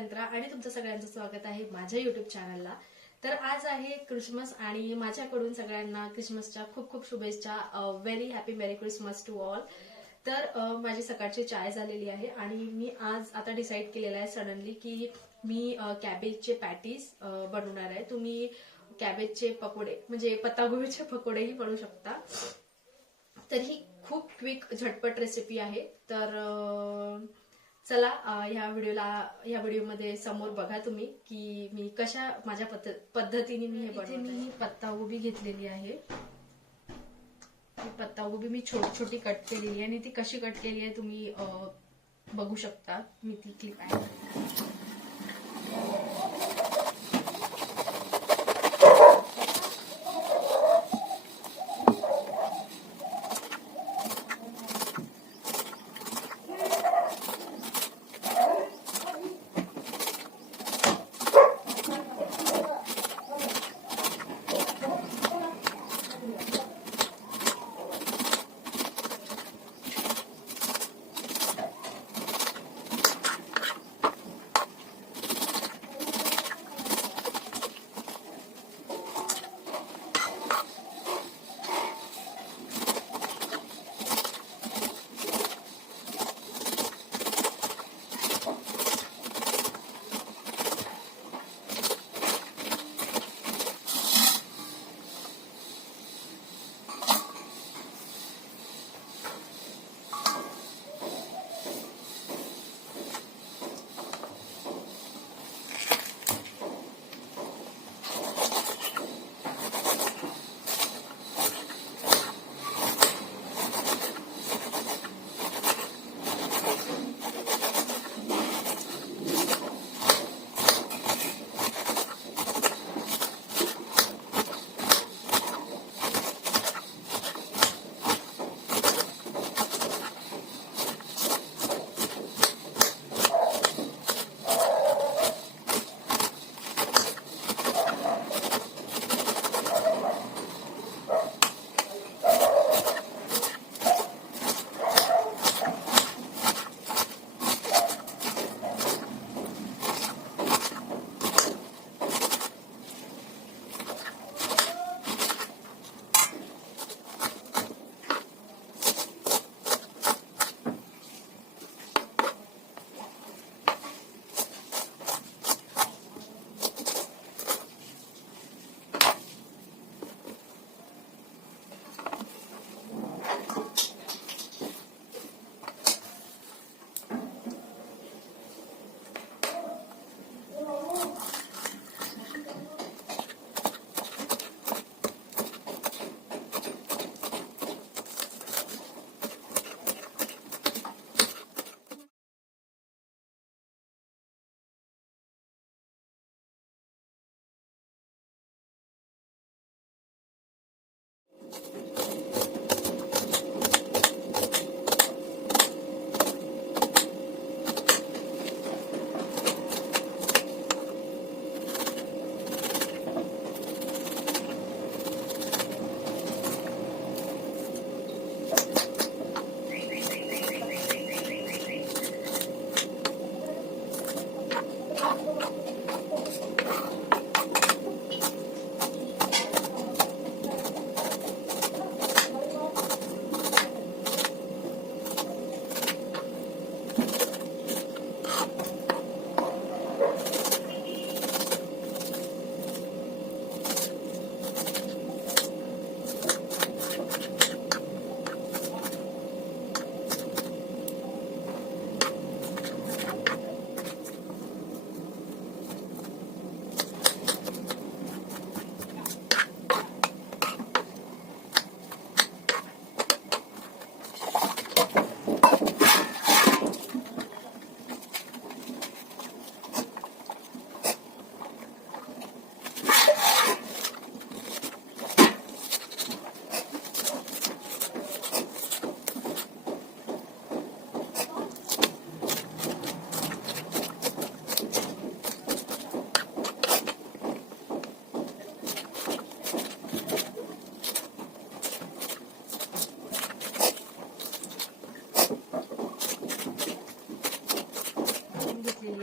अंतरा आणि तुमचं सगळ्यांचं स्वागत आहे माझ्या युट्यूब चॅनलला। तर आज आहे क्रिसमस आणि माझ्याकडून सगळ्यांना क्रिसमसच्या खूप खूप शुभेच्छा। Very happy merry Christmas to all. तर माझी सकाळची चाय झालेली आहे आणि मी आज आता डिसाईड केलेलं आहे सडनली की मी कॅबेजचे पॅटीस बनवणार आहे। तुम्ही कॅबेजचे पकोडे म्हणजे पत्तागोबीचे पकोडेही बनवू शकता। तर ही खूप क्विक झटपट रेसिपी आहे। तर चला ह्या व्हिडिओमध्ये समोर बघा तुम्ही की मी कशा माझ्या पद्धतीने मी हे बनवते। मी ही पत्तागोबी घेतलेली आहे। ही पत्तागोबी मी छोटी छोटी कट केलेली आहे आणि ती कशी कट केली आहे तुम्ही बघू शकता। मी ती क्लिप आहे।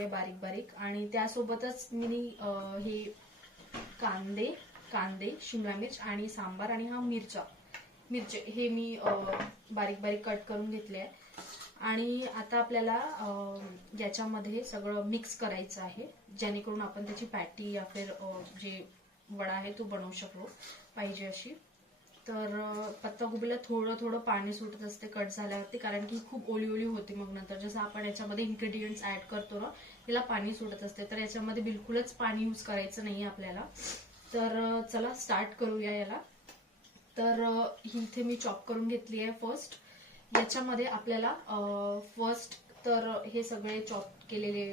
बारीक बारीक. आणि त्यासोबतच मी हे कांदे, शिमला मिर्च आणि सांबार आणि हा मिरचे हे मी बारीक बारीक कट करून घेतले आहे. आणि आता आपल्याला याच्यामध्ये सगळं मिक्स करायचं आहे, जेणेकरून आपण त्याची पॅटी या फिर जे वडा आहे तो बनवू शकलो पाहिजे अशी. तर पत्ताकोबीला थोडं थोडं पाणी सुटत असते कट झाल्यावरती, कारण की खूप ओली ओली होते मग नंतर. जसं आपण याच्यामध्ये इन्ग्रेडियंट्स ऍड करतो ना, तिला पाणी सुटत असते. तर याच्यामध्ये बिलकुलच पाणी यूज करायचं नाही आपल्याला. तर चला स्टार्ट करूया याला. तर इथे मी चॉप करून घेतली आहे फर्स्ट. याच्यामध्ये आपल्याला फर्स्ट तर हे सगळे चॉप केलेले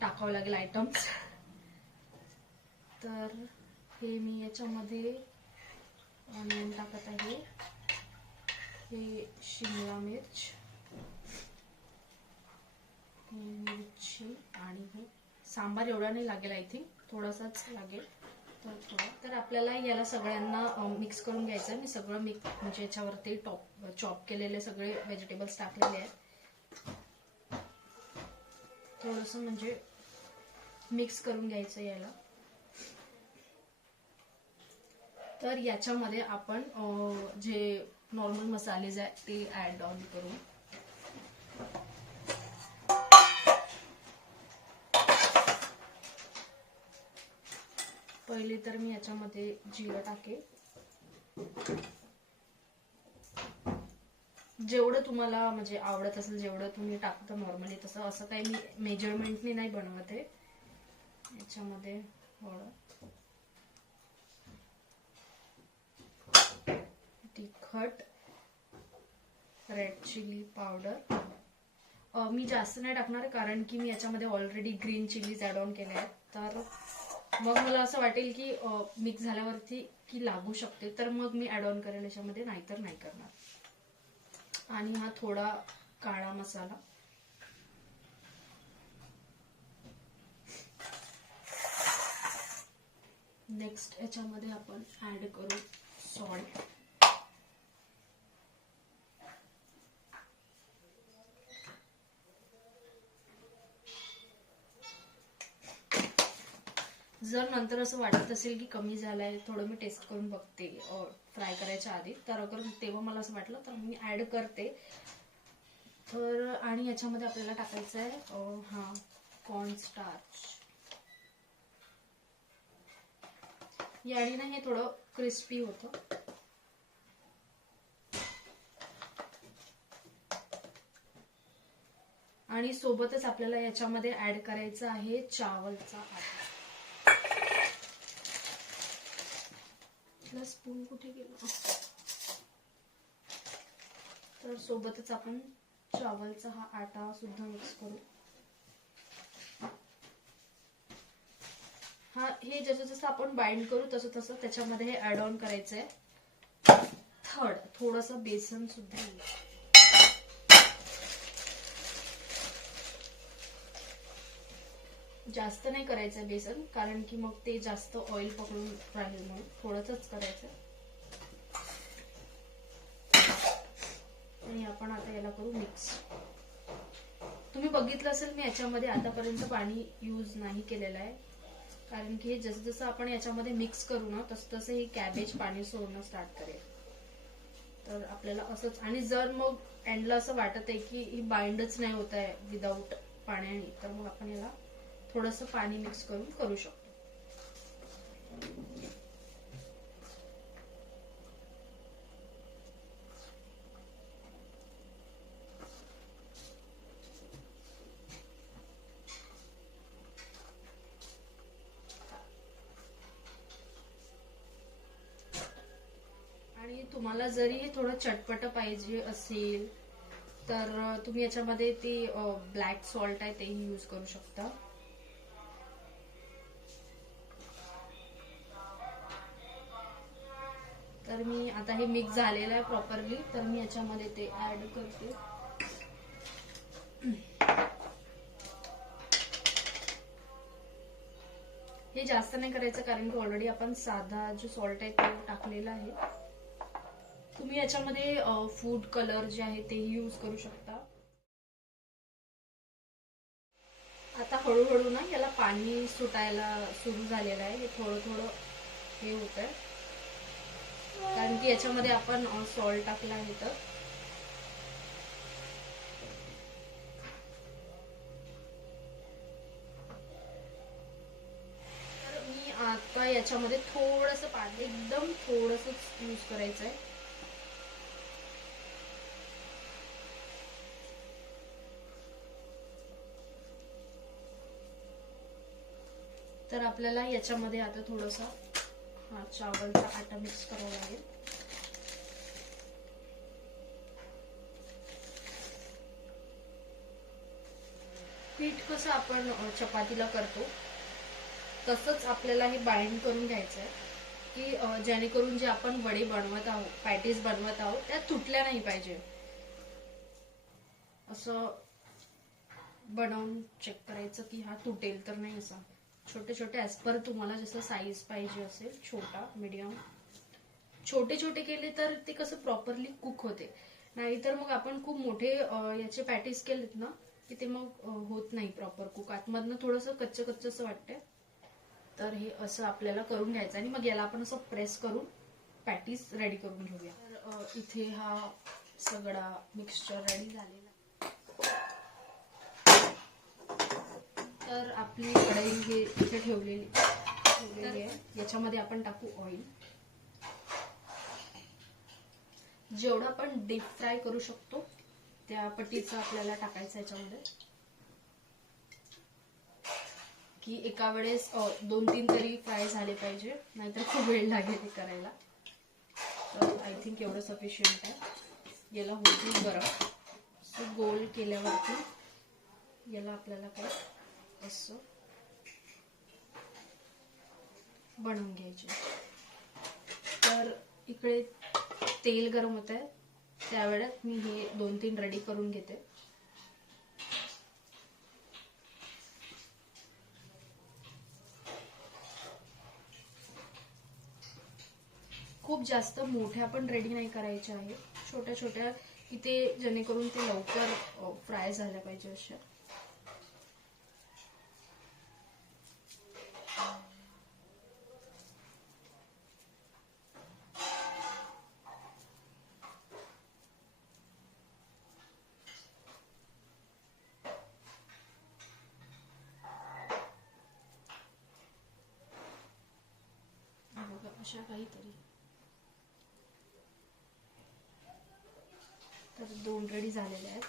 टाकावं लागेल आयटम्स. तर हे मी याच्यामध्ये ऑनियन टाकत आहे, हे शिमला मिर्च, मिरची आणि हे सांबार एवढा नाही लागेल, आय थिंक थोडासाच लागेल. तर आपल्याला याला सगळ्यांना मिक्स करून घ्यायचं. मी सगळं म्हणजे याच्यावरती चॉप केलेले सगळे व्हेजिटेबल्स टाकलेले आहेत. थोडंसं म्हणजे मिक्स करून घ्यायचं याला. तर याच्यामध्ये आपण जे नॉर्मल मसाले आहेत ते ऍड ऑन करू. पहिले तर मी याच्यामध्ये जिरं टाकेल. जेवढं तुम्हाला म्हणजे आवडत असेल, जेवढं तुम्ही टाकता नॉर्मली तसं. असं काही मी मेजरमेंटनी नाही बनवत आहे. याच्यामध्ये हळद, तिखट, रेड चिली पावडर. मी जास्त नाही टाकणार, कारण की मी याच्यामध्ये already green chillies add on केल्या आहेत. तर मग मला असं वाटेल की मिक्स झाल्यावरती की लागू शकते, तर मग मी ऍड ऑन करेल याच्यामध्ये, नाहीतर नाही करणार. आणि हा थोडा काळा मसाला. नेक्स्ट याच्यामध्ये आपण ऍड करू सॉल्ट. जर नंतर असं वाटत असेल की कमी झालंय, थोडं मी टेस्ट करून बघते फ्राय करायच्या आधी, तर अगर तेव्हा मला असं वाटलं तर मी ऍड करते. तर आणि याच्यामध्ये आपल्याला टाकायचं आहे हा कॉर्न स्टार्च. याने ना हे थोडं क्रिस्पी होतं. आणि सोबतच आपल्याला याच्यामध्ये ऍड करायचं आहे चावलचा आटा. स्पून कुठे गेला? तर सोबतच आपण चावलचा हा आटा सुद्धा मिक्स करू. हा हे जसं जसं आपण बाइंड करू तसं तसं त्याच्यामध्ये हे ऍड ऑन करायचंय. थोडंसं बेसन सुद्धा येईल. जास्त नाही करायचं बेसन, कारण की मग ते जास्त ऑइल पकडून राहील, म्हणून थोडंच करायचं. आणि आपण आता याला करू मिक्स. तुम्ही बघितलं असेल मी याच्यामध्ये आतापर्यंत पाणी यूज नाही केलेलं आहे, कारण की जसं जसं आपण याच्यामध्ये मिक्स करू ना तसं तसं हे कॅबेज पाणी सोडणं स्टार्ट करेल. तर आपल्याला असंच. आणि जर मग एंडला असं वाटत आहे की ही बाइंडच नाही होत आहे विदाऊट पाण्याने, तर मग आपण याला थोडंसं पाणी मिक्स करून करू शकतो. आणि तुम्हाला जरी हे थोडं चटपट पाहिजे असेल तर तुम्ही याच्यामध्ये ते ब्लॅक सॉल्ट आहे तेही यूज करू शकता. तर मी आता हे मिक्स झालेलं आहे प्रॉपरली, तर मी याच्यामध्ये ते ऍड करते. हे जास्त नाही करायचं, कारण की ऑलरेडी आपण साधा जो सॉल्ट आहे तो टाकलेला आहे. तुम्ही याच्यामध्ये फूड कलर जे आहे तेही यूज करू शकता. आता हळूहळू ना याला पाणी सुटायला सुरू झालेलं आहे. हे थोडं थोडं हे होत आहे कारण की याच्यामध्ये आपण सॉल्ट टाकला आहे. तर मी आता याच्यामध्ये थोडंसं पाणी, एकदम थोडंसं यूज करायचं आहे. तर आपल्याला याच्यामध्ये आता थोडासा चावलचा आटा मिक्स करावा लागेल. पीठ कसं आपण चपातीला करतो तसंच आपल्याला हे बाइंड करून घ्यायचं आहे की जेणेकरून जे आपण वडे बनवत आहोत, पॅटीस बनवत आहोत, त्या तुटल्या नाही पाहिजे. असं बनवून चेक करायचं की हा तुटेल तर नाही. असा छोटे छोटे ऍज पर तुम्हाला जसं साईज पाहिजे असेल, छोटा मीडियम, छोटे छोटे केले तर ते कसं प्रॉपरली कुक होते. नाहीतर मग आपण खूप मोठे याचे पॅटीस केलेत ना की ते मग होत नाही प्रॉपर कुक, आतमधनं थोडंसं कच्चं कच्चं असं वाटतंय. तर हे असं आपल्याला करून घ्यायचं आणि मग याला आपण असं प्रेस करून पॅटीस रेडी करून घेऊया. तर इथे हा सगळा मिक्सचर रेडी झालेला. तर आपली कढई हे इथे ठेवलेली आहे. याच्यामध्ये आपण टाकू ऑइल. जेवढं आपण डीप फ्राय करू शकतो त्या पट्टीचं आपल्याला टाकायचं याच्यामध्ये, की एका वेळेस 2-3 तरी फ्राय झाले पाहिजे, नाहीतर खूप वेळ लागेल हे करायला. तर आय थिंक एवढं सफिशियंट आहे. याला होती गरम गोल केल्यावरती याला आपल्याला काय असं बनवून घ्यायचे. तर इकडे तेल गरम होत आहे, त्यावेळेत मी हे 2-3 रेडी करून घेते. खूप जास्त मोठ्या पण रेडी नाही करायच्या आहे, छोट्या छोट्या, की ते जेणेकरून ते लवकर फ्राय झाल्या पाहिजे अशा. अशा काहीतरी. तर 2 रेडी झालेले आहेत.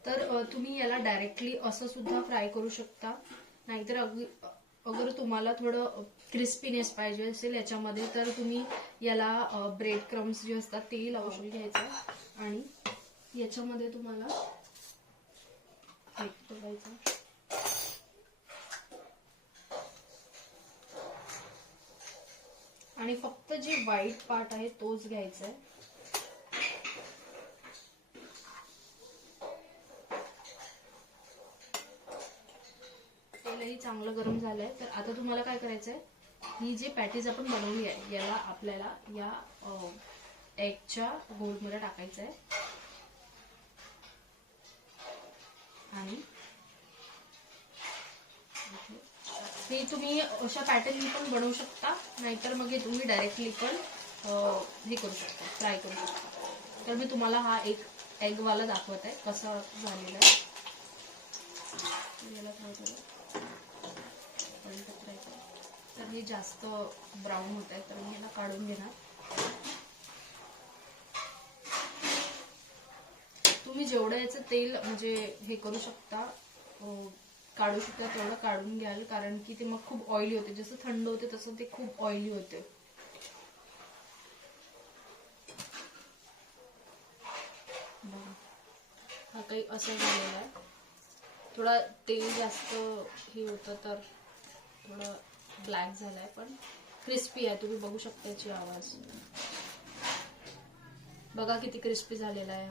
तर तुम्ही याला डायरेक्टली असं सुद्धा फ्राय करू शकता, नाहीतर अगर तुम्हाला थोडं क्रिस्पीनेस पाहिजे असेल याच्यामध्ये तर तुम्ही याला ब्रेड क्रम्स जे असतात तेही लावून घ्यायचं आणि याच्यामध्ये तुम्हाला बघायचं. आणि फक्त जे व्हाईट पार्ट आहे तोच घ्यायचा आहे. तेलही चांगलं गरम झालंय. तर आता तुम्हाला काय करायचंय, ही जी पॅटीज आपण बनवली आहे याला आपल्याला या एगच्या गोलमध्ये टाकायचं आहे आणि हे तुम्ही अशा पॅटर्ननी पण बनवू शकता, नाहीतर मग हे तुम्ही डायरेक्टली पण हे करू शकता, फ्राय करू शकता. तर मी तुम्हाला हा एक एगवाला दाखवत आहे कसा झालेला आहे. याला तर हे जास्त ब्राऊन होत आहे, तर मी याला काढून घेणार. तुम्ही जेवढं याचं तेल म्हणजे हे करू शकता, काढू शकता तेवढं काढून घ्याल, कारण की ते मग खूप ऑइली होते. जसं थंड होते तसं ते खूप ऑइली होते. हा काही असं झालेला आहे. थोडा तेल जास्त हे होतं तर थोडं ब्लॅक झालाय, पण क्रिस्पी आहे. तुम्ही बघू शकता याची आवाज बघा किती क्रिस्पी झालेला आहे.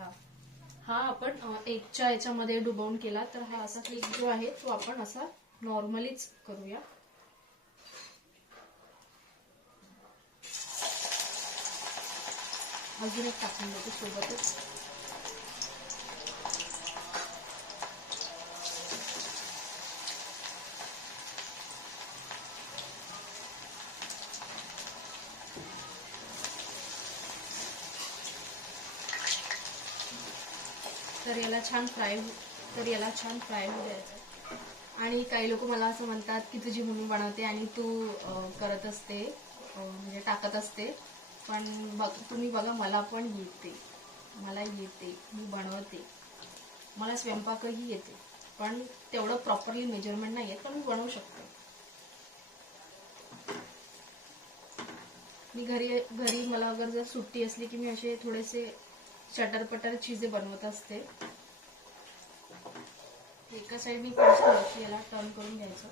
हा आपण एगच्या याच्यामध्ये डुबवून केला, तर हा असा केक जो आहे तो आपण असा नॉर्मलीच करूया. अजून एक टाकून देतो सोबतच. तर याला छान फ्राय होऊ द्यायचं. आणि काही लोक मला असं म्हणतात की तुझी मम्मी बनवते आणि तू करत असते, म्हणजे टाकत असते. पण तुम्ही बघा, मला पण येते, मी बनवते, मला स्वयंपाकही येते, पण तेवढं प्रॉपरली मेजरमेंट नाही आहे, पण मी बनवू शकते. मी घरी मला अगर जर सुट्टी असली की मी असे थोडेसे चटरपटर चीजे बनवत असते. एका साईड मी याला टर्न करून घ्यायचं.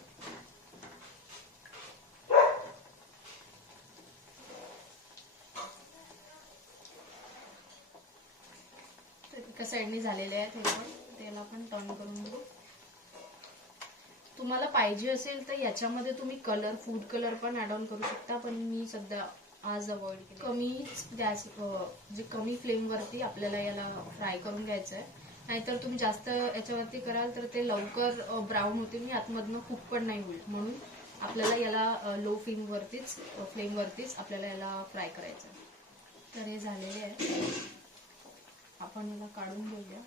एका साईडने झालेले आहेत, त्याला पण टर्न करून घेऊ. तुम्हाला पाहिजे असेल तर याच्यामध्ये तुम्ही फूड कलर पण ऍड ऑन करू शकता, पण मी सध्या आज अवॉइड केलं. कमी फ्लेम वरती आपल्याला याला फ्राय करून घ्यायचं आहे. नाहीतर तुम्ही जास्त याच्यावरती कराल तर ते लवकर ब्राऊन होतील आणि आतमधनं कुक पण नाही होईल. म्हणून आपल्याला याला लो फ्लेम वरतीच आपल्याला याला फ्राय करायचं आहे. तर हे झालेले आहे, आपण याला काढून घेऊया.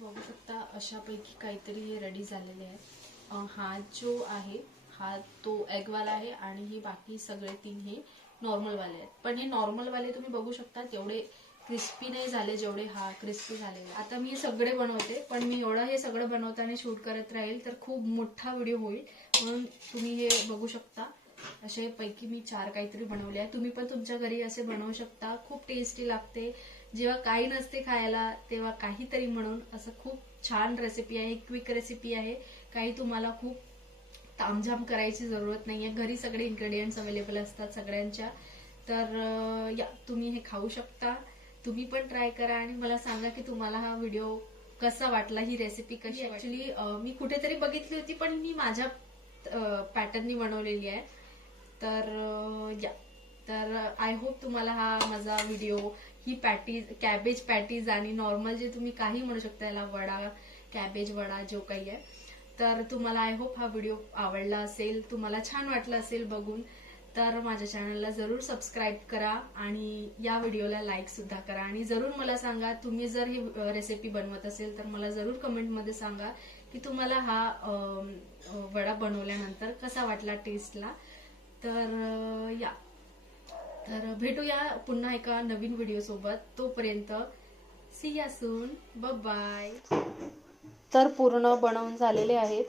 बघू शकता अशापैकी काहीतरी हे रेडी झालेले आहे. हा जो आहे हा तो एगवाला आहे आणि हे बाकी सगळे 3 हे नॉर्मल वाले आहेत. पण हे नॉर्मल वाले तुम्ही बघू शकता तेवढे क्रिस्पी नाही झाले जेवढे हा क्रिस्पी झालेले. आता मी सगळे बनवते, पण मी एवढं हे सगळं बनवताना शूट करत राहील तर खूप मोठा व्हिडिओ होईल, म्हणून तुम्ही हे बघू शकता. असे पैकी मी 4 काहीतरी बनवले आहे. तुम्ही पण तुमच्या घरी असे बनवू शकता. खूप टेस्टी लागते. जेव्हा काही नसते खायला तेव्हा काहीतरी म्हणून असं खूप छान रेसिपी आहे, क्विक रेसिपी आहे. काही तुम्हाला खूप तामझाम करायची जरूरत नाहीये. घरी सगळे इन्ग्रेडियंट्स अवेलेबल असतात सगळ्यांच्या. तर या तुम्ही हे खाऊ शकता. तुम्ही पण ट्राय करा आणि मला सांगा की तुम्हाला हा व्हिडिओ कसा वाटला, ही रेसिपी कशी. ऍक्च्युली मी कुठेतरी बघितली होती, पण मी माझ्या पॅटर्ननी बनवलेली आहे. तर आय होप तुम्हाला हा माझा व्हिडिओ, ही कॅबेज पॅटीज आणि नॉर्मल जे तुम्ही काही म्हणू शकता याला, वडा, कॅबेज वडा जो काही आहे, तर तुम्हाला आय होप हा व्हिडिओ आवडला असेल, तुम्हाला छान वाटलं असेल बघून. तर माझ्या चॅनलला जरूर सबस्क्राईब करा आणि या व्हिडिओला लाईक सुद्धा करा. आणि जरूर मला सांगा, तुम्ही जर ही रेसिपी बनवत असेल तर मला जरूर कमेंटमध्ये सांगा की तुम्हाला हा वडा बनवल्यानंतर कसा वाटला टेस्टला. तर भेटूया पुन्हा एका नवीन व्हिडिओ सोबत. तोपर्यंत सी या सून, बाय बाय. तर पूर्ण बनवून झालेले आहेत.